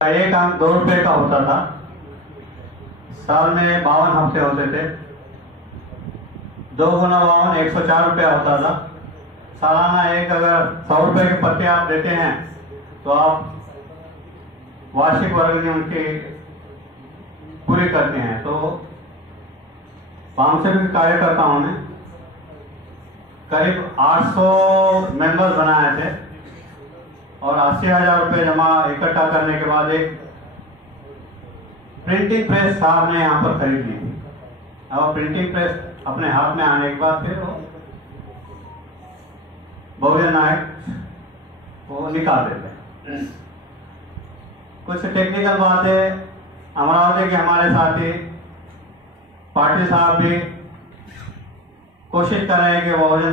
एक अंक 2 रुपए का होता था। साल में 52 हफ्ते होते थे। 2 गुना 52 104 रुपया होता था। सालाना एक अगर 100 रुपए के पत्ते आप देते हैं तो आप वार्षिक वर्ग उनकी पूरी करते हैं। तो बामसेल भी कार्य करता हूं मैं। करीब 800 मेंबर्स बनाए थे और 80,000 रुपये जमा इकट्ठा करने के बाद एक प्रिंटिंग प्रेस साहब ने यहाँ पर खरीद ली थी। और प्रिंटिंग प्रेस अपने हाथ में आने के बाद फिर बहुजन नायक वो निकाल देते। कुछ टेक्निकल बातें अमरावती के हमारे साथी पाटिल साहब भी कोशिश कर रहे हैं कि बहुजन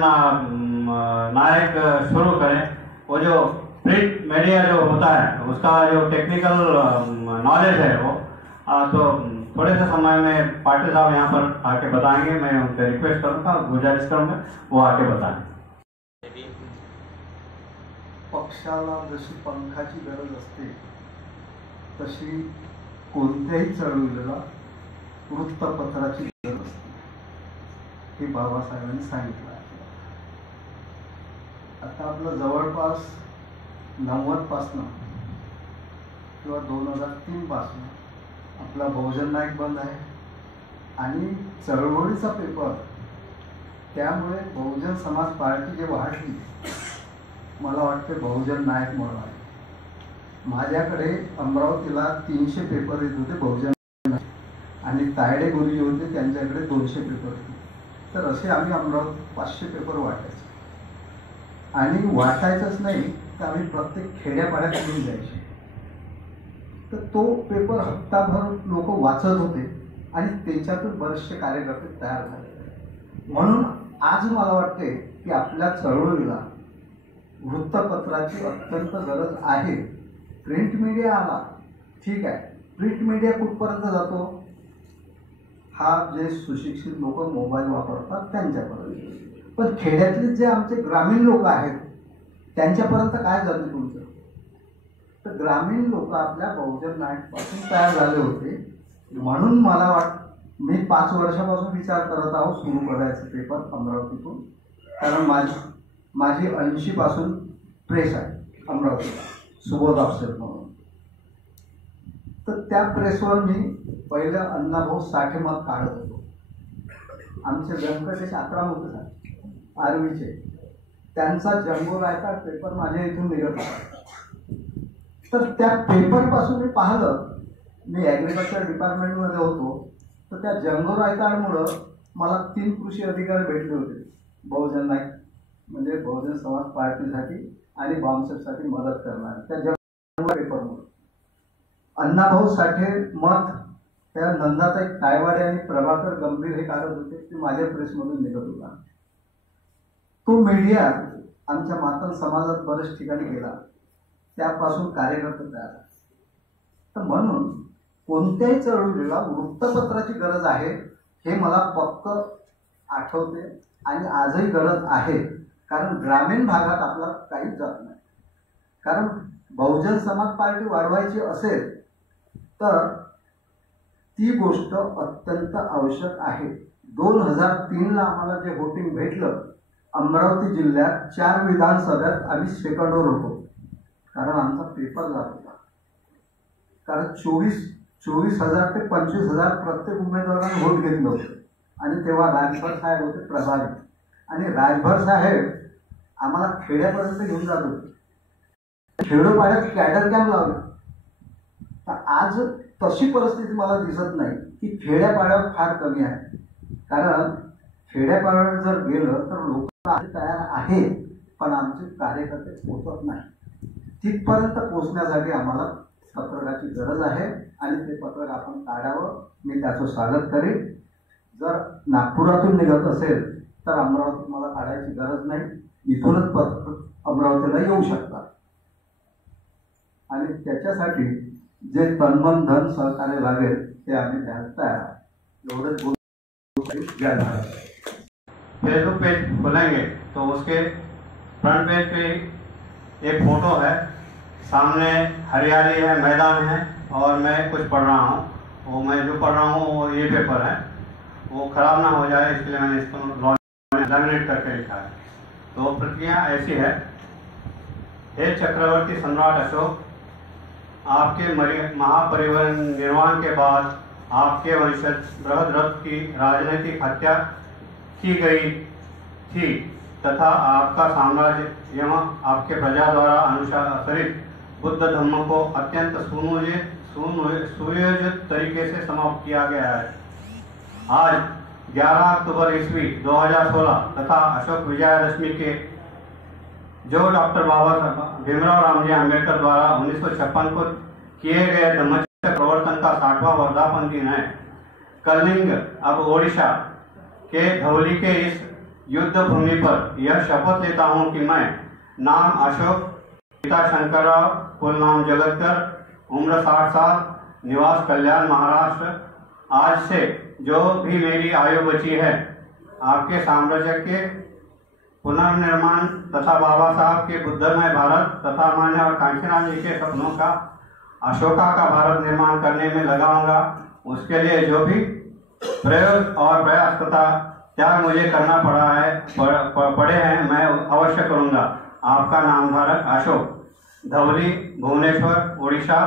नायक शुरू करें। वो जो प्रिंट मीडिया जो होता है उसका जो टेक्निकल नॉलेज है वो तो थोड़े से समय में पाटिल साहब यहाँ पर आके बताएंगे। मैं उनसे रिक्वेस्ट करूँगा, गुजारिश करूँगा वो आके बताएं। पक्षाला जशी पंखाची गरज असते तशी कोणत्याही चळवळीला वृत्तपत्राची गरज असते हे बाबासाहेबांनी सांगितलं आहे। आता आपलं जवळपास 90 पासून किंवा 2003 पासून आपला बहुजन नायक बंद आहे आणि चळवळीचा पेपर त्यामुळे बहुजन समाज पार्टी जे वाढली मला वाटते बहुजन नायक म्हणून आहे। माझ्याकडे अमरावतीला 300 पेपर येत होते बहुजन आणि तायडे गुरुजी होते त्यांच्याकडे 200 पेपर होते। तर असे आम्ही अमरावतीत 500 पेपर वाटायचे आणि वाटायचंच नाही तर आम्ही प्रत्येक खेड्यापाड्यात घेऊन जायचे। तर तो पेपर हप्ताभर लोक वाचत होते आणि त्याच्यातून बरेचसे कार्यकर्ते तयार झाले। म्हणून आज मला वाटते की आपल्या चळवळीला वृत्तपत्राची अत्यंत गरज आहे। प्रिंट मीडिया आला ठीक आहे, प्रिंट मीडिया कुठपर्यंत जातो हा जे सुशिक्षित लोक मोबाईल वापरतात त्यांच्यापर्यंत, पण खेड्यातले जे आमचे ग्रामीण लोक आहेत त्यांच्यापर्यंत काय झालं तुमचं? तर ग्रामीण लोक आपल्या बहुजन नायक पासून तयार झाले होते। म्हणून मला मी 5 वर्षापासून विचार करत आहोत सुरू करायचं पेपर अमरावतीतून, कारण माझी 80 पासून प्रेस आहे अमरावतीला सुबोध ऑफसेट म्हणून। तर त्या प्रेसवर मी पहिलं अण्णाभाऊ साठे मत काढत होतो। आमचे व्यंकटेश आक्रम होते साहेब आर्वीचे, त्यांचा जंगो रायता पेपर माझ्या इथून निघत होता। तर त्या पेपरपासून मी पाहिलं, मी ॲग्रिकल्चर डिपार्टमेंटमध्ये होतो, तर त्या जंगो रायतामुळं मला 3 कृषी अधिकारी भेटले होते बहुजन नायक म्हणजे बहुजन समाज पार्टीसाठी आणि बामसेटसाठी मदत करणार त्या जंगो पेपरमुळे। अण्णाभाऊ साठे मत त्या नंदाताई कायवाडे आणि प्रभाकर गंभीर हे काढत होते, ते माझ्या प्रेसमधून निघत होता। तो मीडिया आमच्या मातन समाजात बरेच ठिकाणी गेला, त्यापासून कार्यकर्ते तयार। तर म्हणून कोणत्याही चळवळीला वृत्तपत्राची गरज आहे हे मला पक्क आठवते आणि आजही गरज आहे, कारण ग्रामीण भागात आपला काहीच जात नाही। कारण बहुजन समाज पार्टी वाढवायची असेल तर ती गोष्ट अत्यंत आवश्यक आहे। 2003ला आम्हाला जे वोटिंग भेटलं, अमरावती जिल्ह्यात 4 विधानसभेत आम्ही सेकंडवर होतो, कारण आमचा पेपर जात होता। कारण 24,000 ते 25,000 प्रत्येक उमेदवाराने वोट घेतलं होतं आणि तेव्हा राजभर साहेब होते प्रभारी आणि राजभर साहेब आम्हाला खेड्यापर्यंत घेऊन जात होते। खेडोपाड्यात कॅडर कॅम्प लावले। तर आज तशी परिस्थिती मला दिसत नाही की खेड्यापाड्यावर फार कमी आहे, कारण खेड्यापाड्यावर जर गेलं तर लोक तयार आहेत पण आमचे कार्यकर्ते पोहोचत नाही। तिथपर्यंत पोहोचण्यासाठी आम्हाला पत्रकाची गरज आहे आणि ते पत्रक आपण काढावं। मी त्याचं स्वागत करेन। जर नागपुरातून निघत असेल तर अमरावतीत मला काढायची गरज नाही, इथूनच पत्रक अमरावतीला येऊ शकतात आणि त्याच्यासाठी जे तनमन धन सहकार्य लागेल ते आम्ही द्यायला तयार आहे। एवढंच बोलून फेसबुक पेज खोलेंगे तो उसके फ्रंट पेज पे एक फोटो है सामने हरियाली है, मैदान है और मैं कुछ पढ़ रहा हूँ। वो मैं जो पढ़ रहा हूँ वो ये पेपर है, वो खराब ना हो जाए इसलिए मैंने इसको लैमिनेट करके लिखा है। तो प्रक्रिया ऐसी है। हे चक्रवर्ती सम्राट अशोक, आपके महापरिनिर्वाण के बाद आपके वंशज बृहद्रथ की राजनीतिक हत्या की गई थी तथा आपका साम्राज्य एवं आपके प्रजा द्वारा अनुसारित बुद्ध धर्म को अत्यंत सुयोजित तरीके से समाप्त किया गया है। आज 11 अक्टूबर ईस्वी 2016 तथा अशोक विजयादशमी के जो डॉक्टर बाबा साहब भीमराव रामजी अम्बेडकर द्वारा 1956 को किए गए धम्मचक्र प्रवर्तन का 60वां वर्धापन दिन है। कलिंग अब ओडिशा के धौली के इस युद्ध भूमि पर यह शपथ लेता हूं कि मैं नाम अशोक, पिता शंकरराव, कुल नाम जगतकर, उम्र 60 साल, निवास कल्याण महाराष्ट्र। आज से जो भी मेरी आयु बची है आपके साम्राज्य के पुनर्निर्माण तथा बाबा साहब के बुद्धमय भारत तथा मान्य और कांशीराम जी के सपनों का अशोका का भारत निर्माण करने में लगाऊंगा। उसके लिए जो भी प्रयोग और प्रयास तथा त्याग मुझे करना पड़े हैं मैं अवश्य करूंगा। आपका नामधारक अशोक, धवली, भुवनेश्वर, उड़ीसा,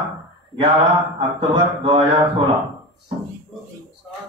11 अक्टूबर 2016।